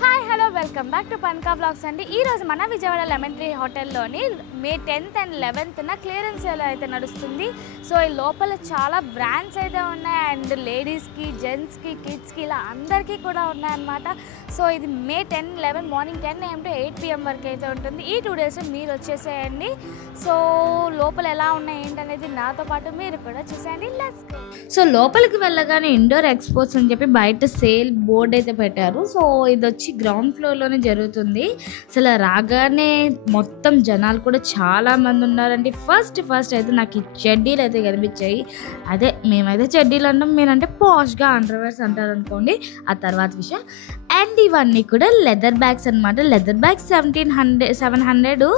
Hi hello welcome back to Panka blogs అండి. ఈరోజు మన విజయవాడ లెమన్ ట్రీ హోటల్లోని May 10th and 11th clearance sale అయితే నడుస్తుంది. సో ఈ లోపల చాలా బ్రాండ్స్ అయితే ఉన్నాయి అండ్ లేడీస్కి, జెంట్స్కి, కిడ్స్కి ఇలా అందరికీ కూడా ఉన్నాయన్నమాట. సో ఇది మే 10, 11 మార్నింగ్ 10 AM to 8 PM వరకు అయితే ఉంటుంది. ఈ 2 days మీరు వచ్చేసేయండి. సో లోపల ఎలా ఉన్నాయి ఏంటనేది నాతో పాటు మీరు కూడా చూసేయండి. Let's go. సో లోపలికి వెళ్ళగానే ఇండోర్ ఎక్స్పోర్ట్స్ అని చెప్పి బయట సేల్ బోర్డు అయితే పెట్టారు. సో ఇది వచ్చి గ్రౌండ్ ఫ్లోర్లోనే జరుగుతుంది. అసలు రాగానే మొత్తం జనాలు కూడా చాలా మంది ఉన్నారండి. ఫస్ట్ అయితే నాకు ఈ చెడ్డీలు అయితే కనిపించాయి. అదే మేమైతే చెడ్డీలు అంటాం, మీరంటే పాష్గా అండర్వేర్స్ అంటారు అనుకోండి, ఆ తర్వాత విషయం. అండ్ ఇవన్నీ కూడా లెదర్ బ్యాగ్స్ అనమాట. లెదర్ బ్యాగ్స్ 700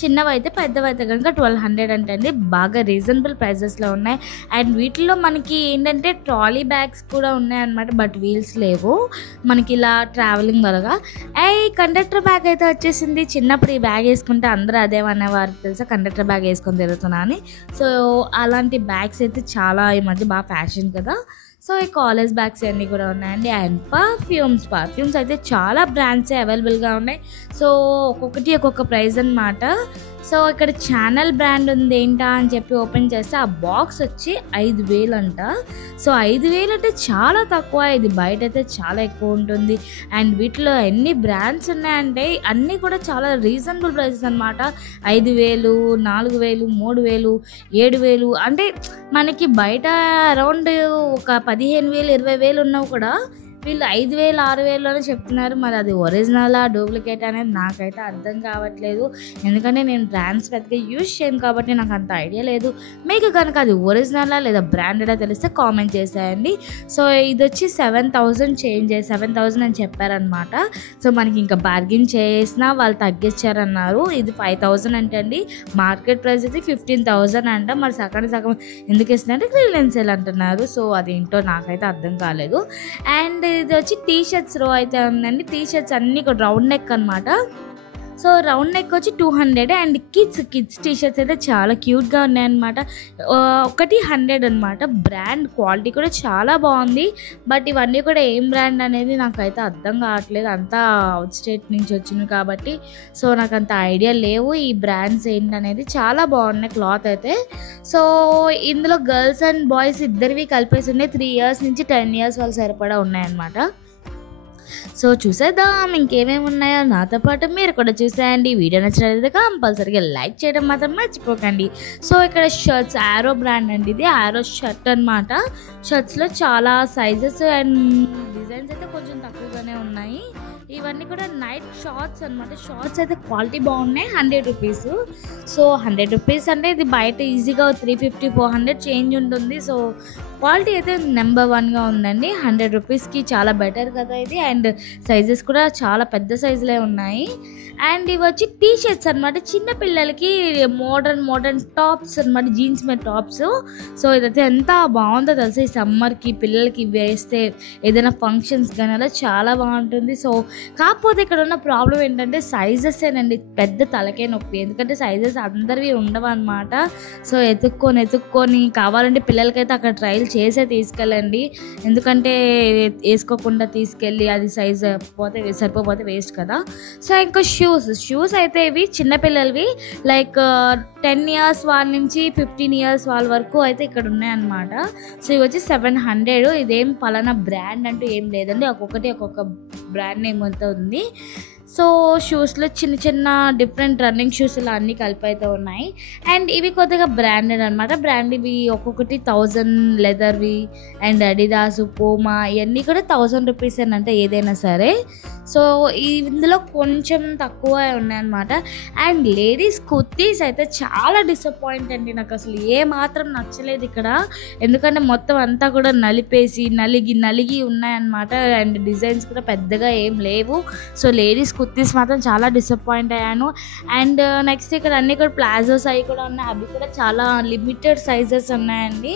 చిన్నవైతే, పెద్దవైతే కనుక 1200 అంటండి. బాగా రీజనబుల్ ప్రైజెస్లో ఉన్నాయి. అండ్ వీటిలో మనకి ఏంటంటే ట్రాలీ బ్యాగ్స్ కూడా ఉన్నాయన్నమాట, బట్ వీల్స్ లేవు మనకి ఇలా ట్రావెలింగ్ వలగా. కండక్టర్ బ్యాగ్ అయితే వచ్చేసింది. చిన్నప్పుడు ఈ బ్యాగ్ వేసుకుంటే అందరూ అదేమనేవారు తెలుసా, కండక్టర్ బ్యాగ్ వేసుకొని తిరుగుతున్నా అని. సో అలాంటి బ్యాగ్స్ అయితే చాలా ఈ మధ్య బాగా ఫ్యాషన్ కదా. సో ఈ కాలేజ్ బ్యాగ్స్ అన్నీ కూడా ఉన్నాయండి. అండ్ పర్ఫ్యూమ్స్ అయితే చాలా బ్రాండ్సే అవైలబుల్గా ఉన్నాయి. సో ఒక్కొక్కటి ఒక్కొక్క ప్రైస్ అనమాట. సో ఇక్కడ ఛానల్ బ్రాండ్ ఉంది ఏంటా అని చెప్పి ఓపెన్ చేస్తే ఆ బాక్స్ వచ్చి 5,000 అంట. సో 5,000 అంటే చాలా తక్కువ. ఇది బయట అయితే చాలా ఎక్కువ ఉంటుంది. అండ్ వీటిలో ఎన్ని బ్రాండ్స్ ఉన్నాయంటే అన్నీ కూడా చాలా రీజనబుల్ ప్రైసెస్ అనమాట. 5,000, 4,000, 3,000, 7,000 అంటే మనకి బయట అరౌండ్ ఒక 15,000, 20,000 ఉన్నవి కూడా వీళ్ళు 5,000, 6,000లోనే చెప్తున్నారు. మరి అది ఒరిజినలా డూప్లికేట్ అనేది నాకైతే అర్థం కావట్లేదు. ఎందుకంటే నేను బ్రాండ్స్ పెద్దగా యూజ్ చేయను కాబట్టి నాకు అంత ఐడియా లేదు. మీకు కనుక అది ఒరిజినలా లేదా బ్రాండెడా తెలిస్తే కామెంట్ చేసేయండి. సో ఇది వచ్చి 7,000 అని చెప్పారనమాట. సో మనకి ఇంకా బార్గెన్ చేసినా వాళ్ళు తగ్గించారన్నారు. ఇది 5,000 అంటండి. మార్కెట్ ప్రైస్ అయితే 15,000 అంట. మరి సగం ఎందుకు ఇస్తుందంటే క్లియరెన్స్ సేల్ అంటున్నారు. సో అదేంటో నాకైతే అర్థం కాలేదు. అండ్ ఇది వచ్చి టీ షర్ట్స్ రో అయితే ఉందండి. టీ షర్ట్స్ అన్నీ కూడా రౌండ్ నెక్ అనమాట. సో రౌండ్ నెక్ వచ్చి 200. అండ్ కిడ్స్ టీ షర్ట్స్ అయితే చాలా క్యూట్గా ఉన్నాయన్నమాట. ఒకటి 100 అనమాట. బ్రాండ్ క్వాలిటీ కూడా చాలా బాగుంది. బట్ ఇవన్నీ కూడా ఏం బ్రాండ్ అనేది నాకైతే అర్థం కావట్లేదు. అంతా అవుట్ స్టేట్ నుంచి వచ్చింది కాబట్టి సో నాకు అంత ఐడియా లేవు ఈ బ్రాండ్స్ ఏంటనేది. చాలా బాగున్నాయి క్లాత్ అయితే. సో ఇందులో గర్ల్స్ అండ్ బాయ్స్ ఇద్దరివి కలిపేసి ఉన్నాయి. 3 years నుంచి 10 years వాళ్ళు సరిపడా ఉన్నాయన్నమాట. సో చూసేద్దాం ఇంకేమేమి ఉన్నాయో. నాతో పాటు మీరు కూడా చూసేయండి. వీడియో నచ్చినట్లయితే కంపల్సరీగా లైక్ చేయడం మాత్రం మర్చిపోకండి. సో ఇక్కడ షర్ట్స్ ఆరో బ్రాండ్ అండి. ఇది ఆరో షర్ట్ అనమాట. షర్ట్స్లో చాలా సైజెస్ అండ్ డిజైన్స్ అయితే కొంచెం తక్కువగానే ఉన్నాయి. ఇవన్నీ కూడా నైట్ షార్ట్స్ అనమాట. షార్ట్స్ అయితే క్వాలిటీ బాగున్నాయి. 100 రూపీస్. సో 100 రూపీస్ అంటే ఇది బయట ఈజీగా 350, 400 చేంజ్ ఉంటుంది. సో క్వాలిటీ అయితే నెంబర్ 1గా ఉందండి. 100 రూపీస్కి చాలా బెటర్ కదా ఇది. అండ్ సైజెస్ కూడా చాలా పెద్ద సైజులే ఉన్నాయి. అండ్ ఇవి వచ్చి టీ షర్ట్స్ అనమాట. చిన్నపిల్లలకి మోడర్న్ టాప్స్ అనమాట. జీన్స్ మీద టాప్స్. సో ఇదైతే ఎంత బాగుందో తెలుసా. ఈ సమ్మర్కి పిల్లలకి వేస్తే ఏదైనా ఫంక్షన్స్ కానీ అలా చాలా బాగుంటుంది. సో కాకపోతే ఇక్కడ ఉన్న ప్రాబ్లం ఏంటంటే సైజెసేనండి పెద్ద తలకే నొప్పి. ఎందుకంటే సైజెస్ అందరివి ఉండవు అనమాట. సో ఎత్తుక్కొని కావాలంటే పిల్లలకైతే అక్కడ ట్రయల్ చేసే తీసుకెళ్ళండి. ఎందుకంటే వేసుకోకుండా తీసుకెళ్ళి అది సైజ్ సరిపోతే వేస్ట్ కదా. సో ఇంకా షూస్ అయితే ఇవి చిన్నపిల్లలవి లైక్ 10 years వాళ్ళ నుంచి 15 years వాళ్ళ వరకు అయితే ఇక్కడ ఉన్నాయన్నమాట. సో ఇవి వచ్చి 700. ఇదేం పలానా బ్రాండ్ అంటూ ఏం లేదండి. ఒక్కొక్క బ్రాండ్ నేమ్ అంతా ఉంది. సో షూస్లో చిన్న డిఫరెంట్ రన్నింగ్ షూస్ ఇలా అన్నీ కలిపి అయితే ఉన్నాయి. అండ్ ఇవి కొద్దిగా బ్రాండెడ్ అనమాట. బ్రాండ్ ఇవి ఒక్కొక్కటి 1000 లెదర్వి. అండ్ అడిదాస్, పూమా ఇవన్నీ కూడా 1000 రూపీస్ అంటే ఏదైనా సరే. సో ఇందులో కొంచెం తక్కువ ఉన్నాయన్నమాట. అండ్ లేడీస్ కుర్తీస్ అయితే చాలా డిసప్పాయింట్ అండి. నాకు అసలు ఏ మాత్రం నచ్చలేదు ఇక్కడ. ఎందుకంటే మొత్తం అంతా కూడా నలిపేసి నలిగి ఉన్నాయన్నమాట. అండ్ డిజైన్స్ కూడా పెద్దగా ఏం లేవు. సో లేడీస్ కుర్తీస్ మాత్రం చాలా డిసప్పాయింట్ అయ్యాను. అండ్ నెక్స్ట్ ఇక్కడ అన్నీ కూడా ప్లాజోస్ అవి కూడా ఉన్నాయి. అవి కూడా చాలా లిమిటెడ్ సైజెస్ ఉన్నాయండి.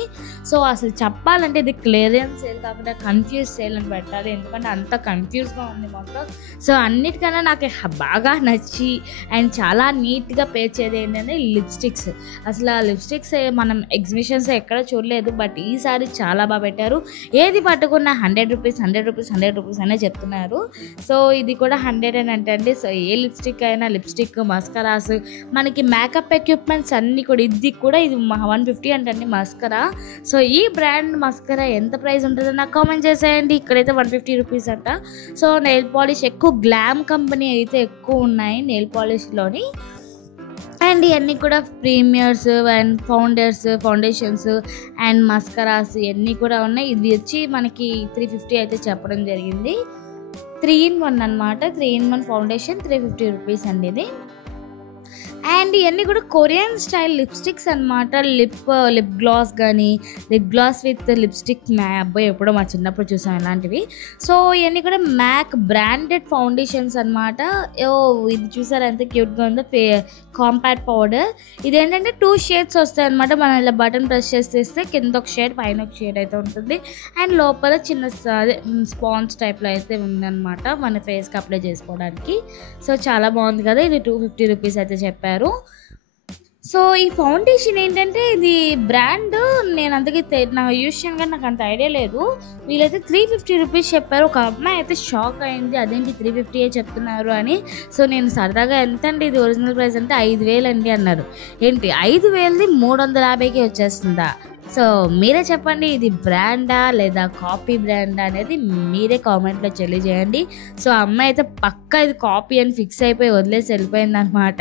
సో అసలు చెప్పాలంటే ఇది క్లియరెన్స్ సేల్ కాకుండా కన్ఫ్యూజ్ సేల్ అని పెట్టాలి. ఎందుకంటే అంత కన్ఫ్యూజ్గా ఉంది మొత్తం. క్యాటలాగ్. సో అన్నిటికన్నా నాకు బాగా నచ్చి అండ్ చాలా నీట్గా పేర్చేది ఏంటంటే లిప్స్టిక్స్. అసలు ఆ లిప్స్టిక్స్ మనం ఎగ్జిబిషన్స్ ఎక్కడ చూడలేదు, బట్ ఈసారి చాలా బాగా పెట్టారు. ఏది పట్టుకున్న 100 రూపీస్ 100 రూపీస్ 100 రూపీస్ అనే చెప్తున్నారు. సో ఇది కూడా 100 అని అంటండి. సో ఏ లిప్స్టిక్ అయినా, లిప్స్టిక్, మస్కరాస్, మనకి మేకప్ ఎక్విప్మెంట్స్ అన్నీ కూడా, ఇది 150 అంటండి మస్కరా. సో ఈ బ్రాండ్ మస్కరా ఎంత ప్రైస్ ఉంటుందో నాకు కామెంట్ చేసేయండి. ఇక్కడైతే 150 రూపీస్ అంట. సో నెయిల్ పాలిష్ ఎక్కువ గ్లామ్ కంపెనీ అయితే ఎక్కువ ఉన్నాయి నెయిల్ పాలిష్లోని. అండ్ ఇవన్నీ కూడా ప్రీమియర్స్ అండ్ ఫౌండేషన్స్ అండ్ మస్కరాస్ ఇవన్నీ కూడా ఉన్నాయి. ఇది వచ్చి మనకి 350 అయితే చెప్పడం జరిగింది. 3-in-1 అనమాట. 3-in-1 ఫౌండేషన్ 350 రూపీస్ అండి ఇది. అండ్ ఇవన్నీ కూడా కొరియన్ స్టైల్ లిప్స్టిక్స్ అనమాట. లిప్ గ్లాస్ కానీ, లిప్ గ్లాస్ విత్ లిప్స్టిక్ అబ్బాయి ఎప్పుడో మా చిన్నప్పుడు చూసాం ఇలాంటివి. సో ఇవన్నీ కూడా మ్యాక్ బ్రాండెడ్ ఫౌండేషన్స్ అనమాట. ఇది చూసారు ఎంత క్యూట్గా ఉందో, కాంపాక్ట్ పౌడర్. ఇదేంటంటే 2 షేడ్స్ వస్తాయి అనమాట. మనం ఇలా బటన్ ప్రెస్ చేస్తే కింద ఒక షేడ్, పైన ఒక షేడ్ అయితే ఉంటుంది. అండ్ లోపల చిన్న స్పాంజ్ టైప్లో అయితే ఉందన్నమాట మన ఫేస్కి అప్లై చేసుకోవడానికి. సో చాలా బాగుంది కదా. ఇది 250 రూపీస్ అయితే చెప్పారు. సో ఈ ఫౌండేషన్ ఏంటంటే ఇది బ్రాండ్ నేను అందుకే నాకు యూస్ చేయను కానీ నాకు అంత ఐడియా లేదు. వీళ్ళైతే 350 రూపీస్ చెప్పారు. ఒక అమ్మాయి అయితే షాక్ అయింది, అదేంటి 350 చెప్తున్నారు అని. సో నేను సరదాగా ఎంత అండి ఇది ఒరిజినల్ ప్రైస్ అంటే 5,000 అండి అన్నారు. ఏంటి 5,000ది 350కి వచ్చేస్తుందా? సో మీరే చెప్పండి, ఇది బ్రాండా లేదా కాపీ బ్రాండా అనేది మీరే కామెంట్లో తెలియజేయండి. సో అమ్మాయి అయితే పక్కా ఇది కాపీ అని ఫిక్స్ అయిపోయి వదిలేసి వెళ్ళిపోయింది అనమాట.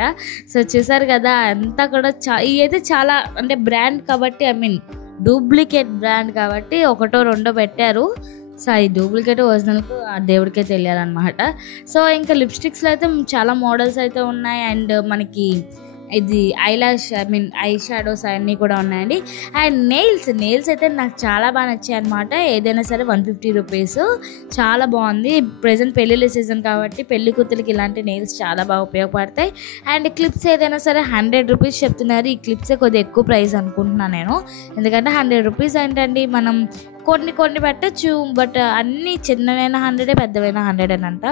సో చూసారు కదా, అంతా కూడా ఇదైతే చాలా అంటే బ్రాండ్ కాబట్టి, డూప్లికేట్ బ్రాండ్ కాబట్టి 1-2 పెట్టారు. సో అది డూప్లికేట్ ఒరిజినల్కు ఆ దేవుడికే తెలియాలన్నమాట. సో ఇంకా లిప్స్టిక్స్లో అయితే చాలా మోడల్స్ అయితే ఉన్నాయి. అండ్ మనకి ఇది ఐ షాడోస్ అన్నీ కూడా ఉన్నాయండి. అండ్ నెయిల్స్ అయితే నాకు చాలా బాగా నచ్చాయి అనమాట. ఏదైనా సరే 150 రూపీస్ చాలా బాగుంది. ప్రజెంట్ పెళ్ళిళ్ళ సీజన్ కాబట్టి పెళ్లి కూతురికి ఇలాంటి నెయిల్స్ చాలా బాగా ఉపయోగపడతాయి. అండ్ క్లిప్స్ ఏదైనా సరే 100 రూపీస్ చెప్తున్నారు. ఈ క్లిప్సే కొద్దిగా ఎక్కువ ప్రైస్ అనుకుంటున్నాను నేను, ఎందుకంటే 100 రూపీస్ ఏంటండి మనం కొన్ని పెట్టచ్చు, బట్ అన్నీ చిన్నవైనా 100, పెద్దవైనా 100 అని అంట.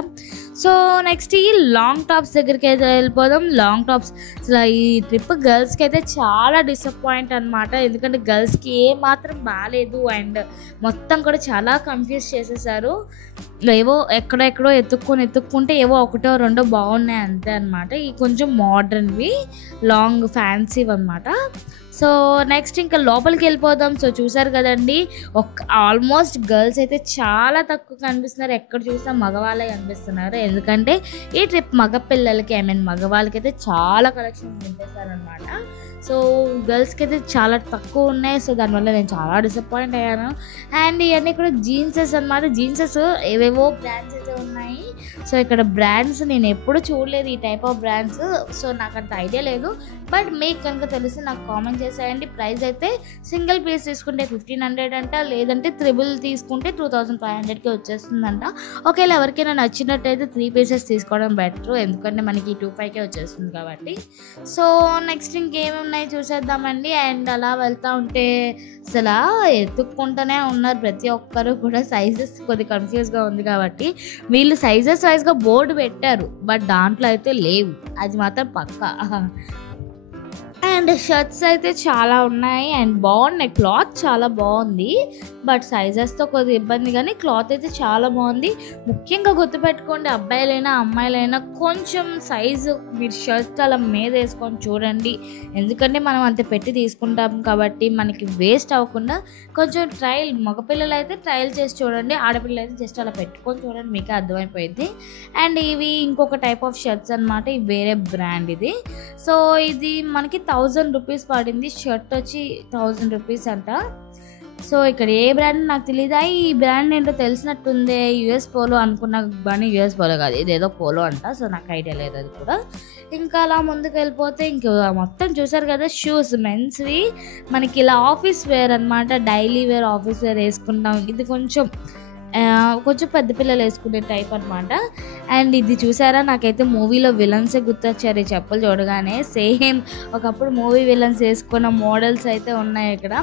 సో నెక్స్ట్ ఈ లాంగ్ టాప్స్ దగ్గరికి అయితే వెళ్ళిపోదాం. లాంగ్ టాప్స్ అసలు ఈ ట్రిప్ గర్ల్స్కి అయితే చాలా డిసప్పాయింట్ అనమాట. ఎందుకంటే గర్ల్స్కి ఏ మాత్రం బాగాలేదు అండ్ మొత్తం కూడా చాలా కన్ఫ్యూజ్ చేసేసారు. ఏవో ఎక్కడెక్కడో ఎత్తుక్కుంటే ఏవో 1-2 బాగున్నాయి అంతే అనమాట. ఈ కొంచెం మోడర్న్వి లాంగ్ ఫ్యాన్సీవి అనమాట. సో నెక్స్ట్ ఇంకా లోపలికి వెళ్ళిపోదాం. సో చూసారు కదండి, ఆల్మోస్ట్ గర్ల్స్ అయితే చాలా తక్కువ కనిపిస్తున్నారు. ఎక్కడ చూసినా మగవాళ్ళే కనిపిస్తున్నారు. ఎందుకంటే ఈ ట్రిప్ మగపిల్లలకి మగవాళ్ళకి అయితే చాలా కలెక్షన్స్ పెట్టేశారనమాట. సో గర్ల్స్కి అయితే చాలా తక్కువ ఉన్నాయి. సో దానివల్ల నేను చాలా డిసప్పాయింట్ అయ్యాను. అండ్ ఇవన్నీ కూడా జీన్సెస్ అనమాట. జీన్సెస్ ఏవేవో బ్రాండ్స్ అయితే ఉన్నాయి. సో ఇక్కడ బ్రాండ్స్ నేను ఎప్పుడు చూడలేదు, ఈ టైప్ ఆఫ్ బ్రాండ్స్. సో నాకు అంత ఐడియా లేదు, బట్ మీకు కనుక తెలిసి నాకు కామెంట్ చేసేయండి. ప్రైస్ అయితే సింగిల్ పీస్ తీసుకుంటే 1,500 అంట, లేదంటే త్రిబుల్ తీసుకుంటే 2,500కి వచ్చేస్తుందంట. ఒకవేళ ఎవరికైనా నచ్చినట్టయితే 3 పీసెస్ తీసుకోవడం బెటర్, ఎందుకంటే మనకి 2,500కే వచ్చేస్తుంది కాబట్టి. సో నెక్స్ట్ ఇంకేమి ఉన్నాయి చూసేద్దామండి. అండ్ అలా వెళ్తూ ఉంటే అసలు ఎత్తుక్కుంటూనే ఉన్నారు ప్రతి ఒక్కరు కూడా. సైజెస్ కొద్దిగా కన్ఫ్యూజ్గా ఉంది కాబట్టి వీళ్ళు సైజెస్ వైజ్గా బోర్డు పెట్టారు, బట్ దాంట్లో అయితే లేవు, అది మాత్రం పక్కా. అండ్ షర్ట్స్ అయితే చాలా ఉన్నాయి అండ్ బాగున్నాయి. క్లాత్ చాలా బాగుంది, బట్ సైజెస్తో కొద్దిగా ఇబ్బంది, కానీ క్లాత్ అయితే చాలా బాగుంది. ముఖ్యంగా గుర్తుపెట్టుకోండి, అబ్బాయిలైనా అమ్మాయిలైనా కొంచెం సైజు మీరు షర్ట్ అలా మీద వేసుకొని చూడండి. ఎందుకంటే మనం అంత పెట్టి తీసుకుంటాం కాబట్టి మనకి వేస్ట్ అవ్వకుండా కొంచెం ట్రయల్, మగపిల్లలు అయితే ట్రయల్ చేసి చూడండి, ఆడపిల్లలు అయితే జస్ట్ అలా పెట్టుకొని చూడండి, మీకే అర్థమైపోయింది. అండ్ ఇవి ఇంకొక టైప్ ఆఫ్ షర్ట్స్ అనమాట, ఇవి వేరే బ్రాండ్ ఇది. సో ఇది మనకి 1000 రూపీస్ పడింది. షర్ట్ వచ్చి 1000 రూపీస్ అంట. సో ఇక్కడ ఏ బ్రాండ్ నాకు తెలియదు. ఈ బ్రాండ్ ఏంటో తెలిసినట్టుంది, యూఎస్ పోలో అనుకున్నా, కానీ యూఎస్ పోలో కాదు, ఇదేదో పోలో అంట. సో నాకు ఐడియా లేదు అది కూడా. ఇంకా అలా ముందుకు వెళ్ళిపోతే ఇంకా మొత్తం చూసారు కదా, షూస్ మెన్స్వి మనకి ఇలా ఆఫీస్ వేర్ అనమాట, డైలీ వేర్ ఆఫీస్ వేర్ వేసుకుంటాం. ఇది కొంచెం పెద్ద పిల్లలు వేసుకునే టైప్ అనమాట. అండ్ ఇది చూసారా, నాకైతే మూవీలో విలన్సే గుర్తొచ్చారు ఈ చెప్పులు చూడగానే. సేమ్ ఒకప్పుడు మూవీ విలన్స్ వేసుకున్న మోడల్స్ అయితే ఉన్నాయి ఇక్కడ.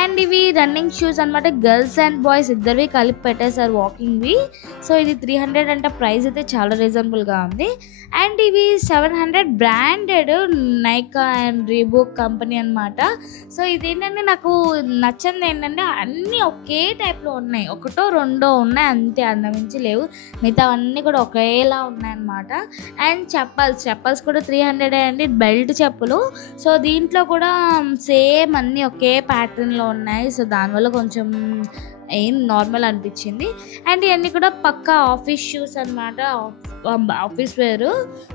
అండ్ ఇవి రన్నింగ్ షూస్ అనమాట, గర్ల్స్ అండ్ బాయ్స్ ఇద్దరివి కలిపి పెట్టేశారు వాకింగ్వి. సో ఇది 300 అంటే ప్రైస్ అయితే చాలా రీజనబుల్గా ఉంది. అండ్ ఇవి 700 branded Nykaa and Reebok company అనమాట. సో ఇదేంటంటే నాకు నచ్చింది ఏంటంటే అన్నీ ఒకే టైప్లో ఉన్నాయి, ఒకటో రెండో ఉన్నాయి అంతే, అంతమించి లేవు. మిగతా అన్నీ కూడా ఒకేలా ఉన్నాయన్నమాట. అండ్ చెప్పల్స్ కూడా 300 అండి, బెల్ట్ చెప్పులు. సో దీంట్లో కూడా సేమ్ అన్నీ ఒకే ప్యాటర్న్లో ఉన్నాయి. సో దానివల్ల కొంచెం ఏం నార్మల్ అనిపించింది. అండ్ ఇవన్నీ కూడా పక్కా ఆఫీస్ షూస్ అనమాట, ఆఫీస్ వేరు.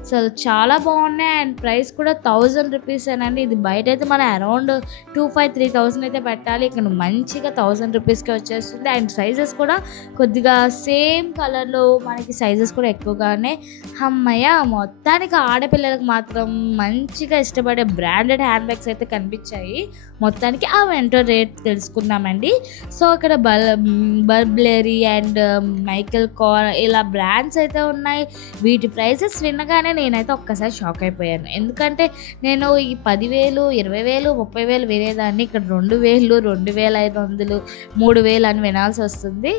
సో చాలా బాగున్నాయి. అండ్ ప్రైస్ కూడా 1000 రూపీస్ అండి. ఇది బయట అయితే మనం అరౌండ్ 2500-3000 అయితే పెట్టాలి, ఇక్కడ మంచిగా 1000 రూపీస్కి వచ్చేస్తుంది. అండ్ సైజెస్ కూడా కొద్దిగా సేమ్ కలర్లో మనకి సైజెస్ కూడా ఎక్కువగానే. అమ్మయ్య, మొత్తానికి ఆడపిల్లలకు మాత్రం మంచిగా ఇష్టపడే బ్రాండెడ్ హ్యాండ్ బ్యాగ్స్ అయితే కనిపించాయి. మొత్తానికి ఆ వెంట రేట్ తెలుసుకుందామండి. సో ఇక్కడ బర్బ్లెరీ అండ్ మైకెల్ కార్ ఇలా బ్రాండ్స్ అయితే ఉన్నాయి. వీటి ప్రైసెస్ వినగానే నేనైతే ఒక్కసారి షాక్ అయిపోయాను. ఎందుకంటే నేను ఈ 10,000, 20,000, 30,000 వినేదాన్ని, ఇక్కడ 2,000, 2,500, 3,000 అని వినాల్సి వస్తుంది.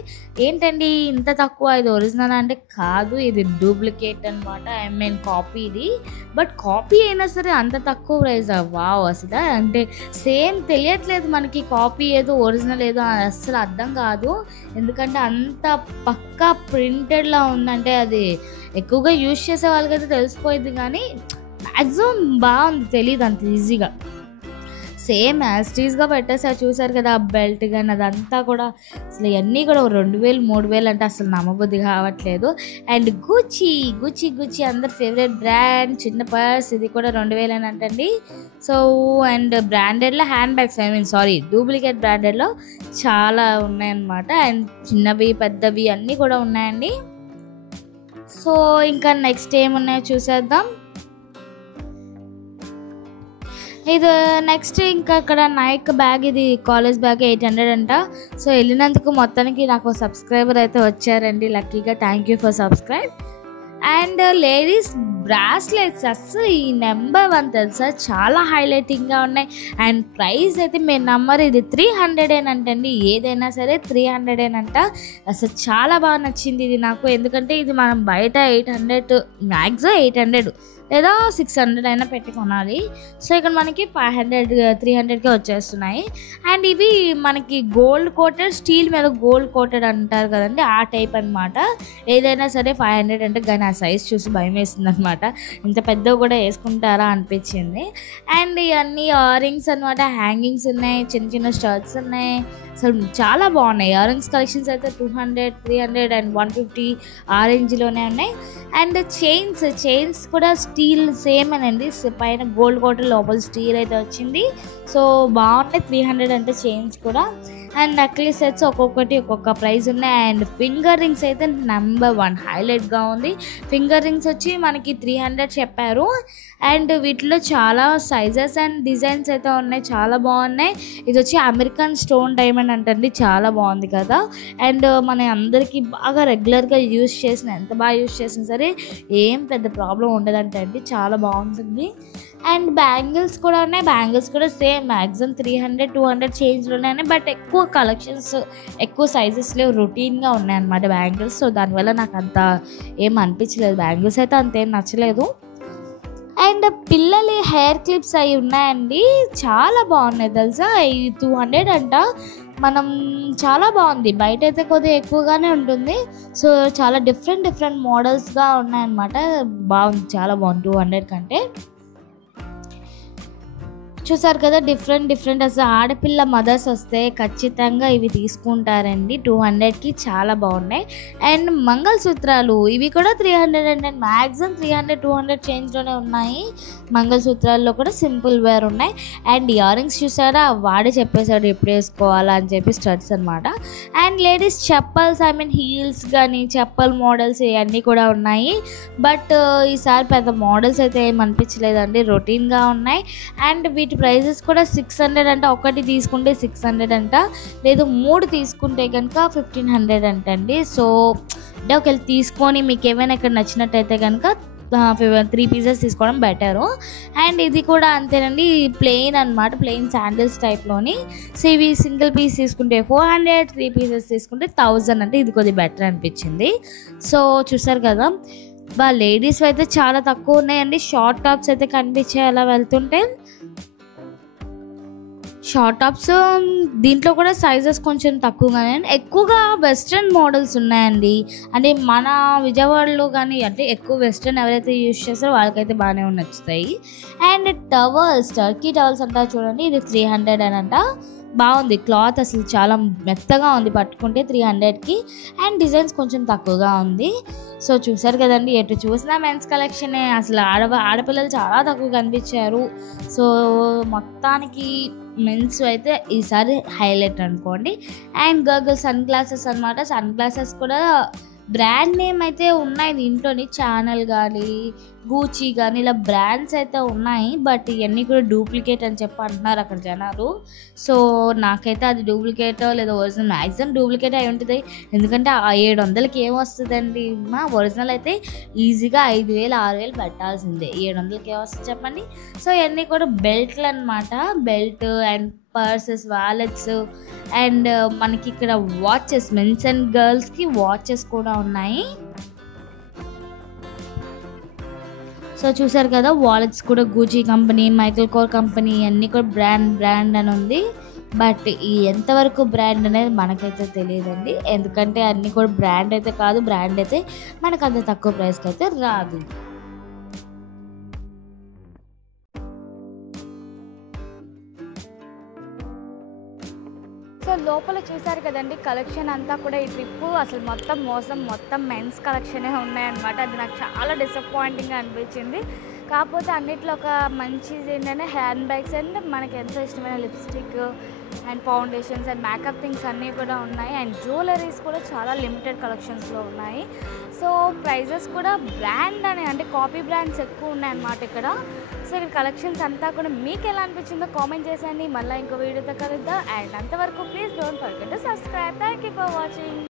ఏంటండి ఇంత తక్కువ? ఇది ఒరిజినల్ అంటే కాదు, ఇది డూప్లికేట్ అనమాట, ఐ మీన్ కాపీ ఇది. బట్ కాపీ అయినా సరే అంత తక్కువ ప్రైస్, వావ్! అసలు అంటే సేమ్ తెలియట్లేదు మనకి, కాపీ ఏదో ఒరిజినల్ ఏదో అస్సలు అర్థం కాదు. ఎందుకంటే అంత పక్కా ప్రింటెడ్లా ఉందంటే అది ఎక్కువగా యూజ్ చేసే వాళ్ళకైతే తెలిసిపోయింది, కానీ మ్యాక్సిమం బాగుంది, తెలియదు అంత ఈజీగా. సేమ్ యాస్టీస్గా పెట్టేసారు, చూసారు కదా ఆ బెల్ట్ కానీ అదంతా కూడా. అసలు ఇవన్నీ కూడా 2,000, 3,000 అంటే అసలు నమ్మబుద్ధి కావట్లేదు. అండ్ గుచ్చి అందరి ఫేవరెట్ బ్రాండ్, చిన్న పర్స్, ఇది కూడా 2,000 అంటండి. సో అండ్ బ్రాండెడ్లో hand bags, I mean sorry duplicate బ్రాండెడ్లో చాలా ఉన్నాయన్నమాట. అండ్ చిన్నవి పెద్దవి అన్నీ కూడా ఉన్నాయండి. సో ఇంకా నెక్స్ట్ ఏమున్నాయో చూసేద్దాం. ఇది నెక్స్ట్ ఇంకా అక్కడ నైక్ బ్యాగ్, ఇది కాలేజ్ బ్యాగ్ 800 అంట. సో వెళ్ళినందుకు మొత్తానికి నాకు సబ్స్క్రైబర్ అయితే వచ్చారండి, లక్కీగా. Thank you for subscribe. And ladies bracelets అస్సలు ఈ నెంబర్ 1 తెలుసా, చాలా హైలైటింగ్గా ఉన్నాయి. అండ్ ప్రైస్ అయితే మీరు నమ్మరు, ఇది 300 అంటండి. ఏదైనా సరే 300 అంట. అసలు చాలా బాగా నచ్చింది ఇది నాకు, ఎందుకంటే ఇది మనం బయట 800, మ్యాక్సిమం 800 లేదా 600 అయినా పెట్టి కొనాలి. సో ఇక్కడ మనకి 500, 300కే వచ్చేస్తున్నాయి. అండ్ ఇవి మనకి గోల్డ్ కోటెడ్, స్టీల్ మీద గోల్డ్ కోటెడ్ అంటారు కదండి, ఆ టైప్ అనమాట. ఏదైనా సరే 500 అంటే కానీ ఆ సైజ్ చూసి భయం వేసింది అనమాట, ఇంత పెద్దవి కూడా వేసుకుంటారా అనిపించింది. అండ్ ఇవన్నీ ఇయర్ రింగ్స్ అనమాట, హ్యాంగింగ్స్ ఉన్నాయి, చిన్న చిన్న స్టర్ట్స్ ఉన్నాయి. అసలు చాలా బాగున్నాయి. ఇయర్ రింగ్స్ కలెక్షన్స్ అయితే 200, 300 అండ్ 150 ఆ రేంజ్లోనే ఉన్నాయి. అండ్ చైన్స్ కూడా స్టీల్ సేమ్ అనండి, పైన గోల్డ్ కోటెడ్ లోపల స్టీల్ అయితే వచ్చింది. సో బాగున్నాయి, 300 అంటే చైన్స్ కూడా. అండ్ నెక్లెస్ సెట్స్ ఒక్కొక్కటి ఒక్కొక్క ప్రైస్ ఉన్నాయి. అండ్ ఫింగర్ రింగ్స్ అయితే నెంబర్ 1 హైలైట్గా ఉంది. ఫింగర్ రింగ్స్ వచ్చి మనకి 300 చెప్పారు. అండ్ వీటిలో చాలా సైజెస్ అండ్ డిజైన్స్ అయితే ఉన్నాయి, చాలా బాగున్నాయి. ఇది వచ్చి అమెరికన్ స్టోన్ డైమండ్ అంటండి, చాలా బాగుంది కదా. అండ్ మన అందరికీ బాగా రెగ్యులర్గా యూజ్ చేసిన, ఎంత బాగా యూజ్ చేసినా సరే ఏం పెద్ద ప్రాబ్లం ఉండదంటండి, చాలా బాగుంటుంది. అండ్ బ్యాంగిల్స్ కూడా ఉన్నాయి, బ్యాంగిల్స్ కూడా సేమ్ మ్యాక్సిమం 300, 200 చేంజ్లోనే ఉన్నాయి. బట్ ఎక్కువ కలెక్షన్స్, ఎక్కువ సైజెస్లో రొటీన్గా ఉన్నాయన్నమాట బ్యాంగిల్స్. సో దానివల్ల నాకు అంత ఏం అనిపించలేదు, బ్యాంగిల్స్ అయితే అంతేం నచ్చలేదు. అండ్ పిల్లలు హెయిర్ క్లిప్స్ అవి ఉన్నాయండి, చాలా బాగున్నాయి తెలుసా. ఇవి 200 అంట. మనం చాలా బాగుంది, బయట అయితే కొద్దిగా ఎక్కువగానే ఉంటుంది. సో చాలా డిఫరెంట్ మోడల్స్గా ఉన్నాయన్నమాట, బాగుంది, చాలా బాగుంది 200 కంటే. చూసారు కదా డిఫరెంట్ అసలు ఆడపిల్ల మదర్స్ వస్తే ఖచ్చితంగా ఇవి తీసుకుంటారండి 200కి, చాలా బాగున్నాయి. అండ్ మంగళసూత్రాలు ఇవి కూడా 300 అండి, మ్యాక్సిమం 300, 200 చేంజ్లోనే ఉన్నాయి. మంగళసూత్రాల్లో కూడా సింపుల్ వేర్ ఉన్నాయి. అండ్ ఇయర్ రింగ్స్ చూసారా, వాడే చెప్పేశాడు ఎప్పుడు వేసుకోవాలా అని చెప్పి, స్టడ్స్ అనమాట. And ladies chappals, I mean heels కానీ చెప్పల్ మోడల్స్ ఇవన్నీ కూడా ఉన్నాయి. బట్ ఈసారి పెద్ద మోడల్స్ అయితే ఏమనిపించలేదండి, రొటీన్గా ఉన్నాయి. అండ్ వీటి ప్రైజెస్ కూడా 600 అంట, ఒకటి తీసుకుంటే 600 అంట, లేదు 3 తీసుకుంటే కనుక 1500 అంటండి. సో అంటే ఒకవేళ తీసుకొని మీకు ఏమైనా ఇక్కడ నచ్చినట్టయితే కనుక 3 పీసెస్ తీసుకోవడం బెటరు. అండ్ ఇది కూడా అంతేనండి, ప్లెయిన్ అనమాట, ప్లెయిన్ శాండిల్స్ టైప్లోని. సో ఇవి సింగిల్ పీస్ తీసుకుంటే 400, 3 పీసెస్ తీసుకుంటే 1000 అంటే ఇది కొద్దిగా బెటర్ అనిపించింది. సో చూసారు కదా, లేడీస్ అయితే చాలా తక్కువ ఉన్నాయండి. షార్ట్ టాప్స్ అయితే కనిపించాయి అలా వెళ్తుంటే. షార్ట్ టాప్స్ దీంట్లో కూడా సైజెస్ కొంచెం తక్కువగానే, ఎక్కువగా వెస్ట్రన్ మోడల్స్ ఉన్నాయండి. అంటే మన విజయవాడలో కానీ అంటే ఎక్కువ వెస్ట్రన్ ఎవరైతే యూజ్ చేస్తారో వాళ్ళకైతే బాగానే నచ్చుతాయి. అండ్ టవల్స్, టర్కీ టవల్స్ అంటారు చూడండి, ఇది 300 అని అంట. బాగుంది క్లాత్, అసలు చాలా మెత్తగా ఉంది పట్టుకుంటే 300కి. అండ్ డిజైన్స్ కొంచెం తక్కువగా ఉంది. సో చూసారు కదండి, ఎటు చూసినా మెన్స్ కలెక్షనే, అసలు ఆడపిల్లలు చాలా తక్కువ కనిపించారు. సో మొత్తానికి మెన్స్ అయితే ఈసారి హైలైట్ అనుకోండి. అండ్ గర్ల్స్ సన్ గ్లాసెస్ అనమాట. సన్ గ్లాసెస్ కూడా బ్రాండ్ నేమ్ అయితే ఉన్నాయి దీంట్లోని, ఛానల్ కానీ గూచీ కానీ ఇలా బ్రాండ్స్ అయితే ఉన్నాయి. బట్ ఇవన్నీ కూడా డూప్లికేట్ అని చెప్పి అంటున్నారు అక్కడ జనాలు. సో నాకైతే అది డూప్లికేట్ లేదా ఒరిజినల్, మ్యాక్సిమం డూప్లికేట్ అయి ఉంటుంది. ఎందుకంటే ఆ 700కి ఏమొస్తుందండి, మా ఒరిజినల్ అయితే ఈజీగా 5000, 6000 పెట్టాల్సిందే. 700కి ఏమొస్తుంది చెప్పండి. సో ఇవన్నీ కూడా బెల్ట్లు అనమాట, belt and purses, wallets and మనకి ఇక్కడ వాచెస్, మెన్స్ అండ్ గర్ల్స్కి వాచెస్ కూడా ఉన్నాయి. సో చూసారు కదా, వాలెట్స్ కూడా Gucci company, Michael core company అన్నీ కూడా బ్రాండ్ అని ఉంది. బట్ ఈ ఎంతవరకు బ్రాండ్ అనేది మనకైతే తెలియదండి, ఎందుకంటే అన్నీ కూడా బ్రాండ్ అయితే కాదు. బ్రాండ్ అయితే మనకు అంత తక్కువ ప్రైస్కి అయితే రాదు. సో లోపల చూసారు కదండి, కలెక్షన్ అంతా కూడా ఈ ట్రిప్పు అసలు మొత్తం మెన్స్ కలెక్షనే ఉన్నాయన్నమాట. అది నాకు చాలా డిసప్పాయింటింగ్గా అనిపించింది. కాకపోతే అన్నిట్లో ఒక మంచిది ఏంటంటే హ్యాండ్ బ్యాగ్స్ అండ్ మనకి ఎంతో ఇష్టమైన lipstick and foundations and makeup things అన్నీ కూడా ఉన్నాయి. అండ్ జ్యువెలరీస్ కూడా చాలా లిమిటెడ్ కలెక్షన్స్లో ఉన్నాయి. సో ప్రైజెస్ కూడా బ్రాండ్ అంటే కాపీ బ్రాండ్స్ ఎక్కువ ఉన్నాయన్నమాట ఇక్కడ. సో ఇక్కడ కలెక్షన్స్ అంతా కూడా మీకు ఎలా అనిపించిందో కామెంట్ చేసేయండి. మళ్ళీ ఇంకో వీడియోతో కలుద్దాం. అండ్ అంతవరకు please don't forget to subscribe. Thank you for watching.